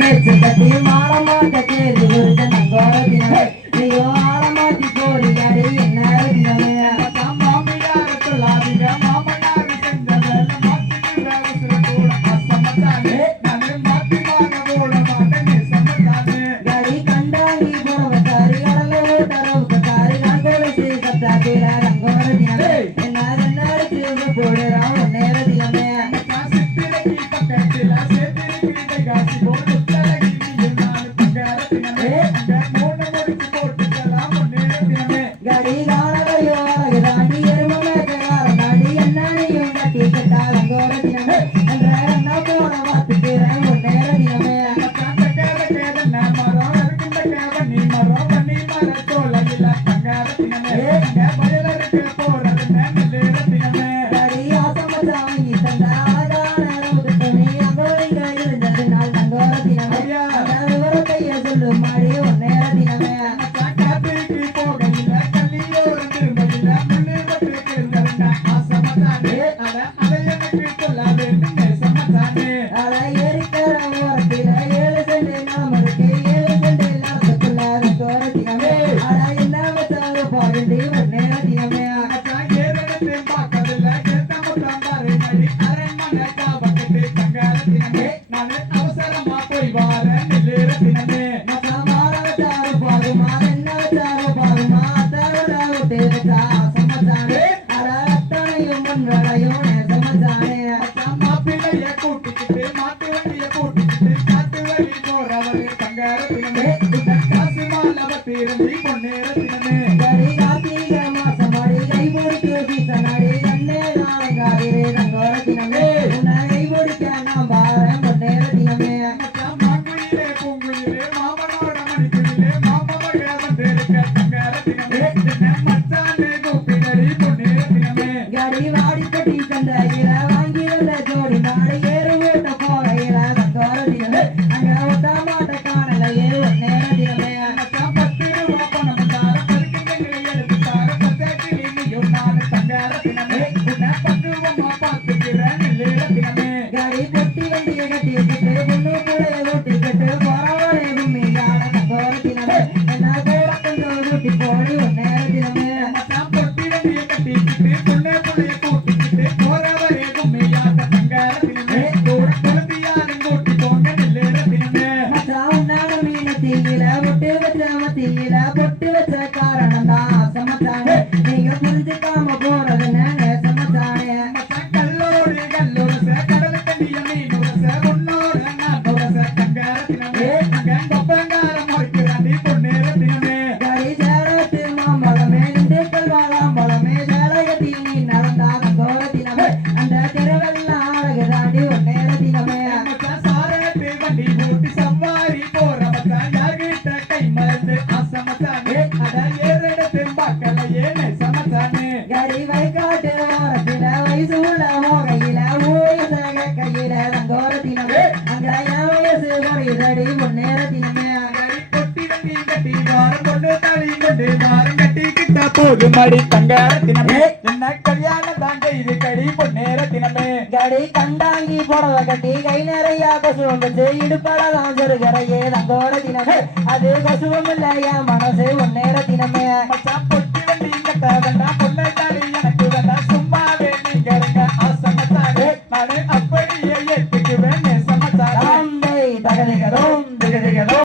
மெச்சு கட்டி மாறமாட்ட கேள்வி கொடுத்த நங்கோர தினமே நீயோ ஆழமாட்டி போடி அடி என்ன தினமே மாமியார் சொல்லாதீங்க மாமனார் செஞ்ச வேலை மாத்திட்டு வேலை கூட அசமத்தானே நானே மாத்தி வாங்க போட மாட்டேன் சமத்தானே கடி கண்டாங்கி போனவத்தாரி கடல ஓட்டரவுக்கு தாரி கண்கோல சீசத்தா கீழ நங்கோர தினமே என்ன என்ன போடுறான் நேர தினமே சித்திரைக்கு பக்கத்தில் சேர்த்திருக்கிறதை காசி போட்டு தலையில் நான் பங்காரத்தினமே அங்க மூணு முடிச்சு போட்டுக்கலாம் நேர தினமே கடி காணவையோ தாண்டி எருமமே தாண்டி என்னையும் கட்டி கட்டால் அங்கோர தினமே என்ற என்ன போன வாத்துக்கிறேன் நேர தினமே மரம் இருக்கின்ற நீ மரம் பண்ணி மர தோலையில் பங்காரத்தினமே பதில இருக்க போறது நேர தினமே கடி ஆசமச்சாமி தந்த அழகான அளவுக்கு துணி அங்கோரிங்க இருந்தது நாள் அங்கோர தினமே அந்த விவரத்தைய சொல்லும் மாடி நேர தினமே காத்திரிக்கு போகையில கல்லியோரம் திரும்பையில முன்னிறுவத்திற்கு இருந்த ஆசமத்தானே அதை எனக்கு சொல்ல வேண்டும் சமத்தானே அலை இருக்கிற ஓரத்தில 7 சென்ட் நாமருக்கு 7 சென்ட் நடத்துக்குள்ள அங்கோர தினமே அட என்ன வச்சாலும் பாருண்டி நேர தினமே ஏறெடுத்து பார்க்கவில்ல கேட்டமுத்தாம்பாரு மடி அரண்மனை காவக்கட்டு தங்காரத்தினமே நான் அவசரமா போய் வாரேன் நேர தினமே மச்சான் மாற வச்சாரு பாருமா என்ன வச்சாரு பாருமா அத்தாரோட விட்டு வச்சா சமச்சானே அட அத்தனையும் முன்வளையும் சமச்சானே மாப்பிள்ளைய கூட்டிக்கிட்டு மாட்டு வண்டிய கூட்டிக்கிட்டு காட்டு வழி போறவரு தங்காரத்தினமே காசு மாலவ திரும்பி பொன்னேர தினமே கடி கார்த்திகை மாசம் அடி கை பிடிக்க சீசனடி கண்ணே நாளங்காடி நங்கோர தினமே உன்னை கை பிடிக்க நான் பாரேன் நேர தினமே மாங்குயிலே பூங்குயிலே மாமனோட மணிக்குயிலே மாமவக வந்திருக்க தங்காரத்தினமே மச்சானே கூப்பிடடி பொன்னேர தினமே கடி வாடி கட்டி சந்தையில வாங்கி வந்த ஜோடி நாடு ஏறு ஓட்ட போகையில நங்கோர தினமே அங்க ஒட்ட மாட்ட காணலையே நேர தினமே பத்து ரூபா பணம் தார பருக்கிங்களை எடுத்து தார பத்தாக்கில் இனியும் நான் தங்காரத்தினமே உன்னை பக்குவமா பார்த்துக்கிறேன் நேர தினமே கடி பொட்டி வண்டியை கட்டிக்கிட்டு பொண்ணு புள்ளைய ஊட்டிக்கிட்டு பரவாயில்லை பூமியான நங்கோர தினமே என்ன கூட கொஞ்சம் ஊட்டி போடி நேர தினமே பொட்டி வண்டியை கட்டிக்கிட்டு பொண்ணே புள்ளைய கூட்டிக்கிட்டு போறவரே கும்மையாட்ட தங்காரத்தினமே கூட கொழுந்தியாரும் கூட்டி போங்க நேர தினமே மச்சான் உன்னால மீன தீயில பொட்டு வச்ச மத்தியில பொட்டு வச்ச காரணம் தான் சமச்சானே நீங்க புரிஞ்சுக்காம போறது சமச்சானே கல்லோடு கல்லுரச கடல் கண்டிய மீனுரச உன்னோட நாட்டுரச தங்காரத்தினமே கொப்பங்காரம் முடிக்கிறாண்டி பொன்னேர தினமே கடி சேலத்து மாம்பழமே திண்டுக்கல் வாழாம்பழமே சேலையத்தி நீ நடந்தா நங்கோர தினமே அந்த தெருவெல்லாம் அழகு தாண்டி நேர தினமே சாரட்டு வண்டி போட்டு சவாரி போற மச்சான் யார்கிட்ட கை மறந்து அசமத்தானே அத ஏறெடுத்து பார்க்கலையே சமத்தானே கடி வைக்காட்டு ஓரத்தில வயசுல மோகையில ஊயச கையில நங்கோர தினமே அங்க என் வயசு குறையுதடி நேர தினமே பொட்டி வண்டி கட்டி வாரம் கொண்டு தளி கொண்டு வாரம் கட்டிக்கிட்ட போது மடி தங்காரத்தினமே என்ன கல்யாணம் தான் செய்து கடி பொன்னேர தினமே கடி கண்டாங்கி புடவ கட்டி கை நிறைய கொசுவம் வச்சு இடுப்படலாம் சொருகரையே நங்கோர தினமே அது கொசுவம் இல்ல என் மனசு நேர தினமே மச்சான் பொட்டி வண்டி கட்ட வேண்டாம் பொண்ணை தாலி எனக்கு வேண்டாம் சும்மாவே நீங்க இருங்க ஆசமத்தானே நானு அப்படியே ஏற்றுக்குவேன் சமத்தானே தகதிகளும்